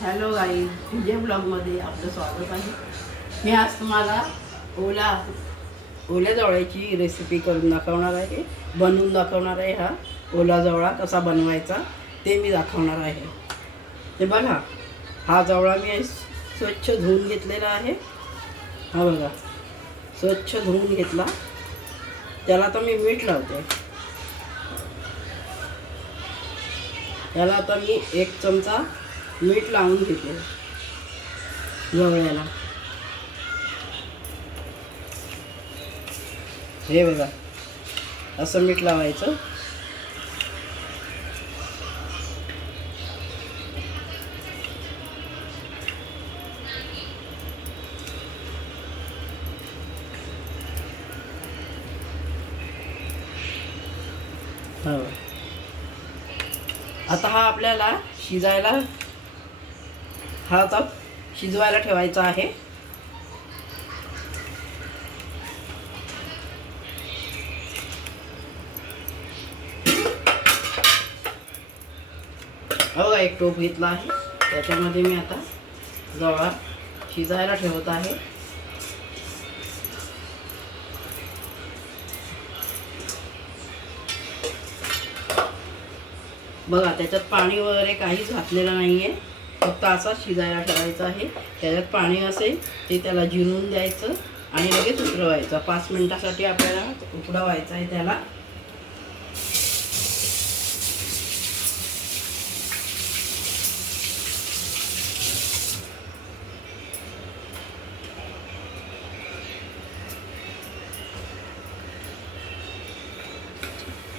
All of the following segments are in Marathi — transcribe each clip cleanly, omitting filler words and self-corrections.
हॅलो गाईज, तुझे ब्लॉगमध्ये आपलं स्वागत आहे. मी आज तुम्हाला ओल्या जवळ्याची रेसिपी करून दाखवणार आहे, बनवून दाखवणार आहे. हा ओला जवळा कसा बनवायचा ते मी दाखवणार आहे. ते बघा, हा जवळा मी स्वच्छ धुवून घेतलेला आहे. हा बघा, स्वच्छ धुवून घेतला. त्याला आता मी मीठ लावते. त्याला आता मी 1 चमचा मीठ लावून घेते जवळ्याला. हे बघा, असं मीठ लावायचं. हो, आता हा आपल्याला शिजवायला ठेवायचा आहे. हो, एक टोप घेतला आहे. त्याच्यामध्ये मी आता जवळा शिजायला ठेवत आहे. बघा, त्याच्यात पाणी वगैरे काहीच घातलेलं नाही आहे. फक्त असा शिजायला ठेवायचा आहे. त्याच्यात पाणी असेल ते त्याला जिरून द्यायचं आणि लगेच उतरवायचं. 5 मिनिटासाठी आपल्याला उकडवायचं आहे त्याला.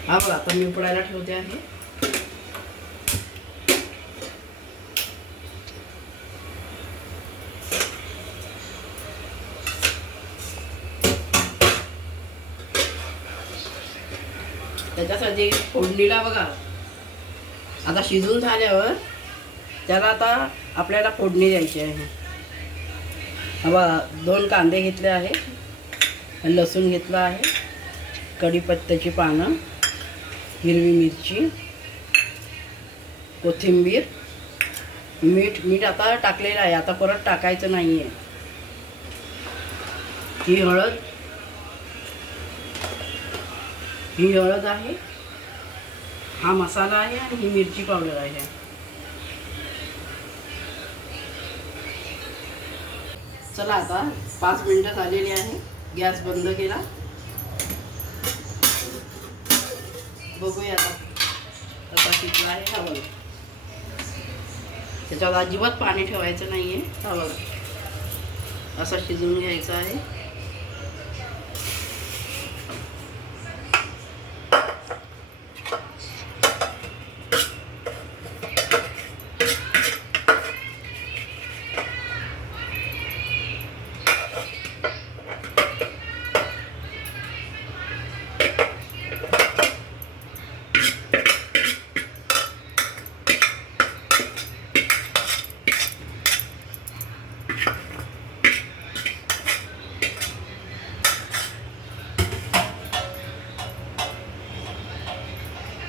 हा बघा, आता मी उकडायला ठेवते आहे. त्याच्यासाठी फोडणीला बघा, आता शिजून झाल्यावर त्याला आता आपल्याला फोडणी द्यायची आहे. बघा, 2 कांदे घेतले आहे, लसूण घेतला आहे, कढीपत्त्याची पानं, हिरवी मिरची, कोथिंबीर, मीठ आता टाकलेलं आहे. आता परत टाकायचं नाही आहे. ही हळद आहे, हा मसाला आहे आणि ही मिरची पावडर आहे. चला, आता 5 मिनिटं झालेली आहे. गॅस बंद केला. बघूया आता कसा शिजला आहे. हा बघा, त्याच्यात अजिबात पाणी ठेवायचं नाही आहे. हा बघा, असा शिजवून घ्यायचा आहे.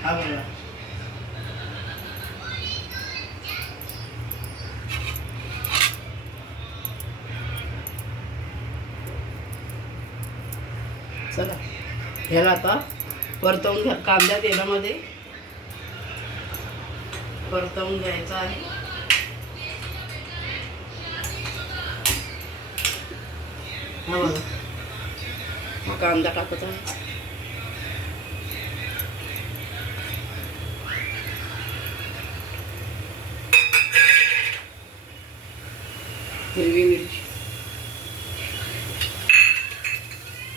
हा बघा, चला ह्याला आता परतवून घ्या. कांद्या तेलामध्ये परतवून घ्यायचा आहे. हा बघा, हा कांदा टाकत आहे. हिरवी मिरची,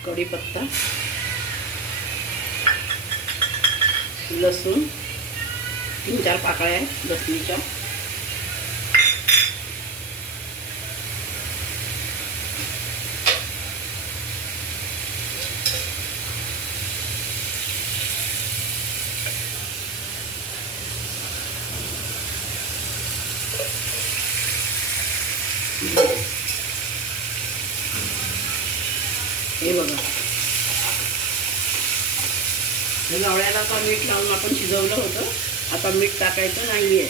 कढीपत्ता, लसूण, 3-4 पाकळ्या लसणीच्या, हे बघा, जवळ्याला आता मीठ लावून आपण शिजवलं होतं. आता मीठ टाकायचं नाही आहे.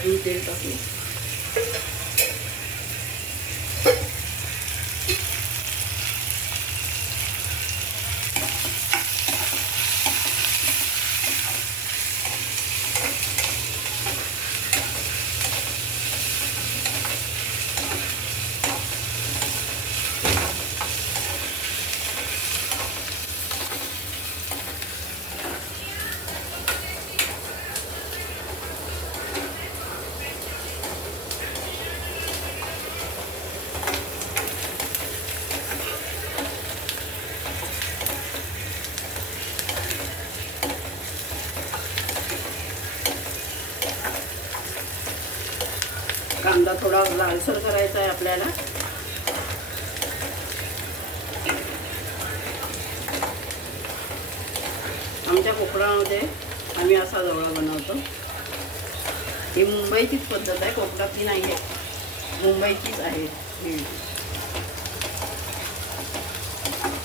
अजून तेल टाकू. कांदा थोडा लालसर करायचा आहे आपल्याला. आमच्या कोकणामध्ये आम्ही असा जवळा बनवतो. ही मुंबईचीच पद्धत आहे, कोकणातली नाही आहे, मुंबईचीच आहे ही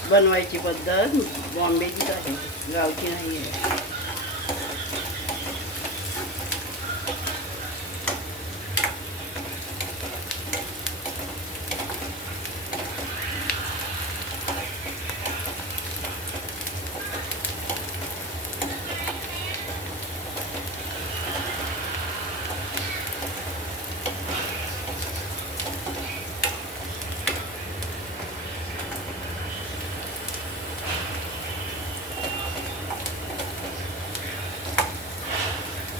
बनवायची पद्धत. बॉम्बेचीच आहे, गावची नाही आहे.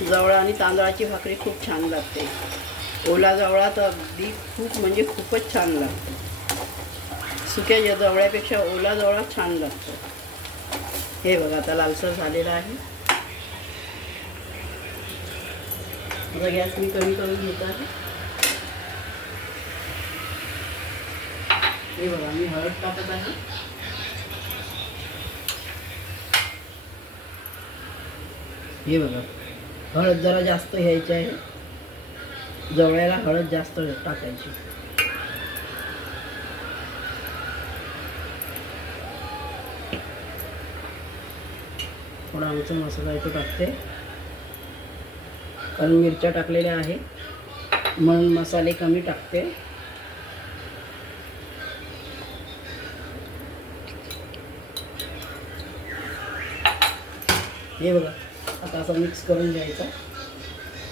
जवळा आणि तांदळाची भाकरी खूप छान लागते. ओला जवळा तर अगदी खूप म्हणजे खूपच छान लागतो. सुक्या जवळ्यापेक्षा ओला जवळा छान लागतो. हे बघा आता लालसर झालेला आहे. आता गॅस मी कमी करून घेत आहे. हे बघा मी हळद टाकत आहे. हे बघा हळद जरा जास्त घ्यायची आहे. जवळ्याला हळद जास्त टाकायची. थोडा आमचा मसाला इथे टाकते, कारण मिरच्या टाकलेल्या आहे म्हणून मसाले कमी टाकते. हे बघा आता असं मिक्स करून घ्यायचा.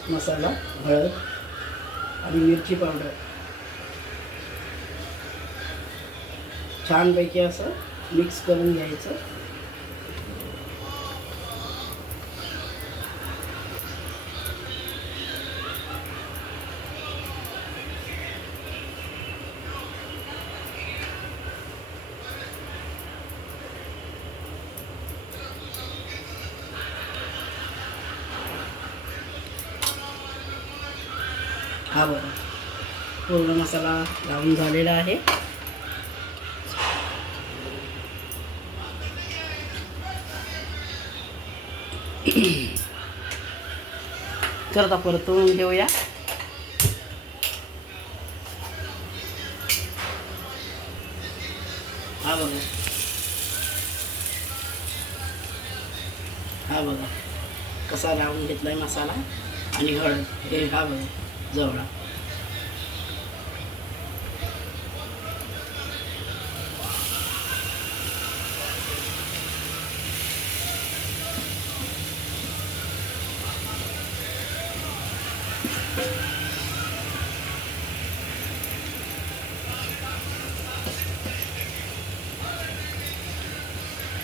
मसाला, हळद आणि मिरची पावडर छानपैकी असं मिक्स करून घ्यायचं. हा बघा पूर्ण मसाला लावून झालेला आहे. तर आता परतवून घेऊया. हा बघा, हा बघा कसा लावून घेतलाय मसाला आणि हळद. हे हा बघा जवळा.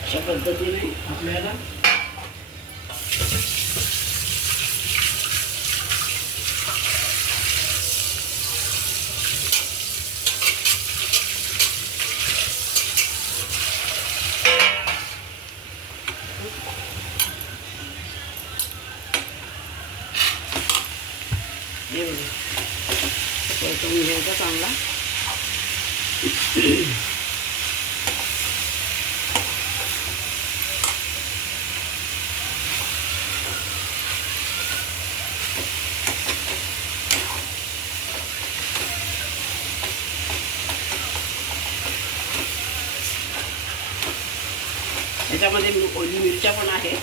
अशा पद्धतीने आपल्याला परतून घ्यायचा चांगला. याच्यामध्ये ओली मिरच्या पण आहे.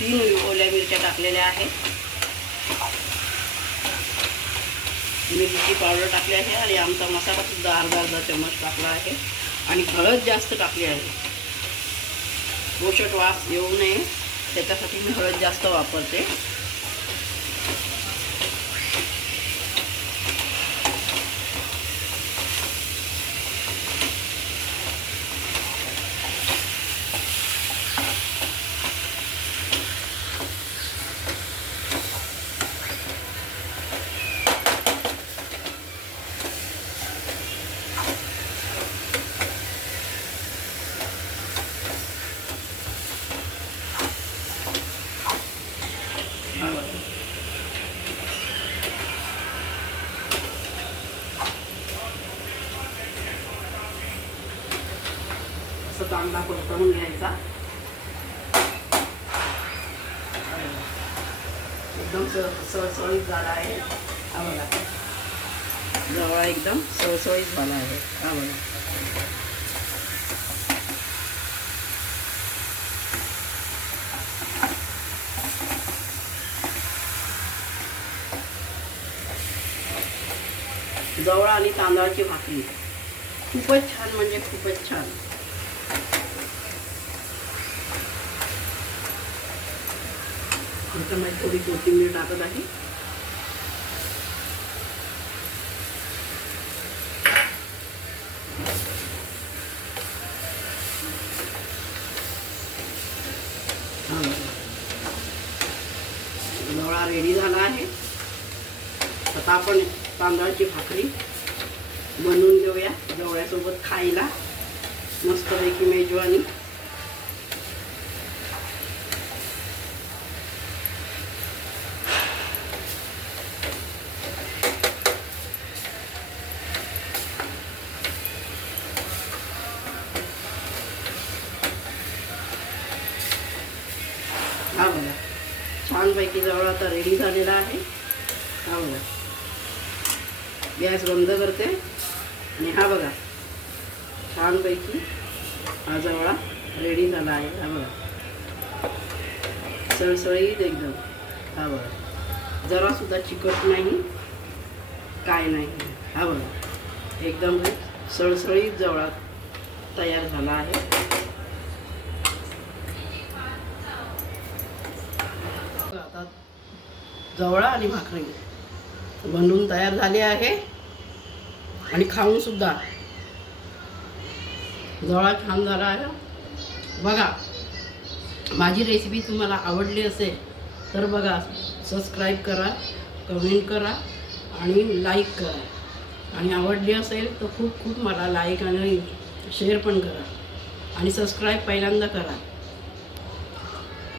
3 ओल्या मिरच्या टाकलेल्या आहेत. मिरची पावडर टाकली आहे आणि आमचा मसालासुद्धा अर्धा चम्मच टाकला आहे आणि हळद जास्त टाकली आहे. पोषक वास येऊ नये त्याच्यासाठी मी हळद जास्त वापरते. असं कांदा परतवून घ्यायचा. एकदम सळसळीत झाला आहे. हा बघा, जवळा एकदम सळसळीत झाला आहे. हा बघा, जवळा आणि तांदळाची भाकरी खूपच छान, म्हणजे खूपच छान. आता मी थोडी कोथिंबीर टाकत आहे. जवळा रेडी झाला आहे. आता आपण तांदळाची भाकरी बनवून घेऊया जवळ्यासोबत खायला. मस्तपैकी मेजवानी. हा बघा, छानपैकी जवळ आता रेडी झालेला आहे. हा बघा, गॅस बंद करते आणि हा बघा, छानपैकी हा जवळा रेडी झाला आहे. हा बघा, सळसळीत एकदम. हा बघा, जरासुद्धा चिकट नाही, काय नाही. हा बघा, एकदम सळसळीत जवळा तयार झाला आहे. आता जवळा आणि भाकरी बनवून तयार झाले आहे आणि खाऊन सुद्धा. जवळा छान झाला आहे बघा. माझी रेसिपी तुम्हाला आवडली असेल तर बघा, सबस्क्राईब करा, कमेंट करा आणि लाईक करा. आणि आवडली असेल तर खूप खूप मला लाईक आणि शेअर पण करा आणि सबस्क्राईब पहिल्यांदा करा.